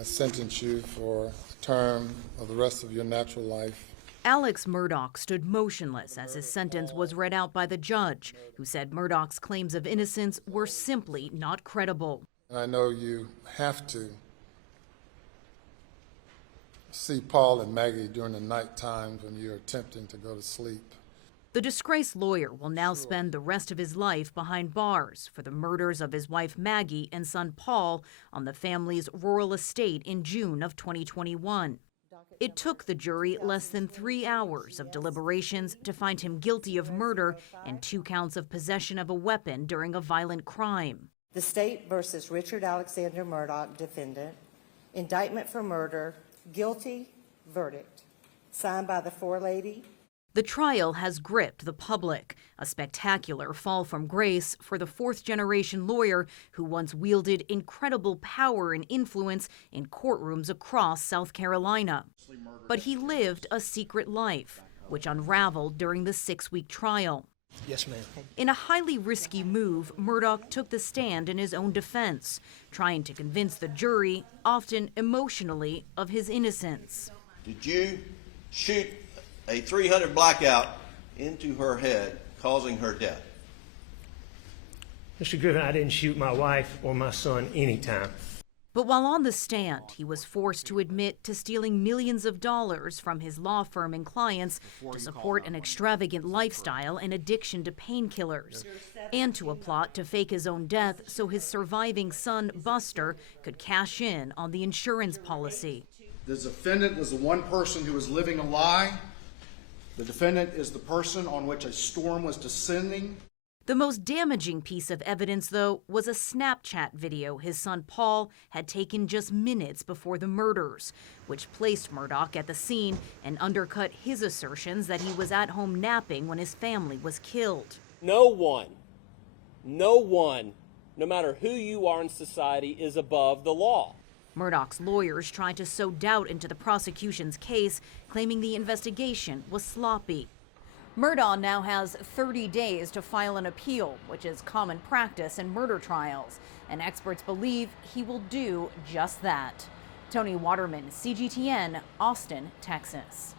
I sentence you for a term of the rest of your natural life. Alex Murdaugh stood motionless as his sentence was read out by the judge, who said Murdaugh's claims of innocence were simply not credible. And I know you have to see Paul and Maggie during the night times when you're attempting to go to sleep. The disgraced lawyer will now spend the rest of his life behind bars for the murders of his wife Maggie and son Paul on the family's rural estate in June of 2021. It took the jury less than 3 hours of deliberations to find him guilty of murder and 2 counts of possession of a weapon during a violent crime. The State versus Richard Alexander Murdaugh, defendant. Indictment for murder. Guilty. Verdict. Signed by the forelady. The trial has gripped the public, a spectacular fall from grace for the fourth-generation lawyer who once wielded incredible power and influence in courtrooms across South Carolina. But he lived a secret life, which unraveled during the 6-week trial. Yes, ma'am. In a highly risky move, Murdaugh took the stand in his own defense, trying to convince the jury, often emotionally, of his innocence. Did you shoot a 300 blackout into her head, causing her death? Mr. Griffin, I didn't shoot my wife or my son anytime. But while on the stand, he was forced to admit to stealing millions of dollars from his law firm and clients to support an extravagant lifestyle and addiction to painkillers, and to a plot to fake his own death so his surviving son, Buster, could cash in on the insurance policy. The defendant was the one person who was living a lie. The defendant is the person on which a storm was descending. The most damaging piece of evidence, though, was a Snapchat video his son Paul had taken just minutes before the murders, which placed Murdaugh at the scene and undercut his assertions that he was at home napping when his family was killed. No one, no matter who you are in society, is above the law. Murdaugh's lawyers tried to sow doubt into the prosecution's case, claiming the investigation was sloppy. Murdaugh now has 30 days to file an appeal, which is common practice in murder trials, and experts believe he will do just that. Toni Waterman, CGTN, Austin, Texas.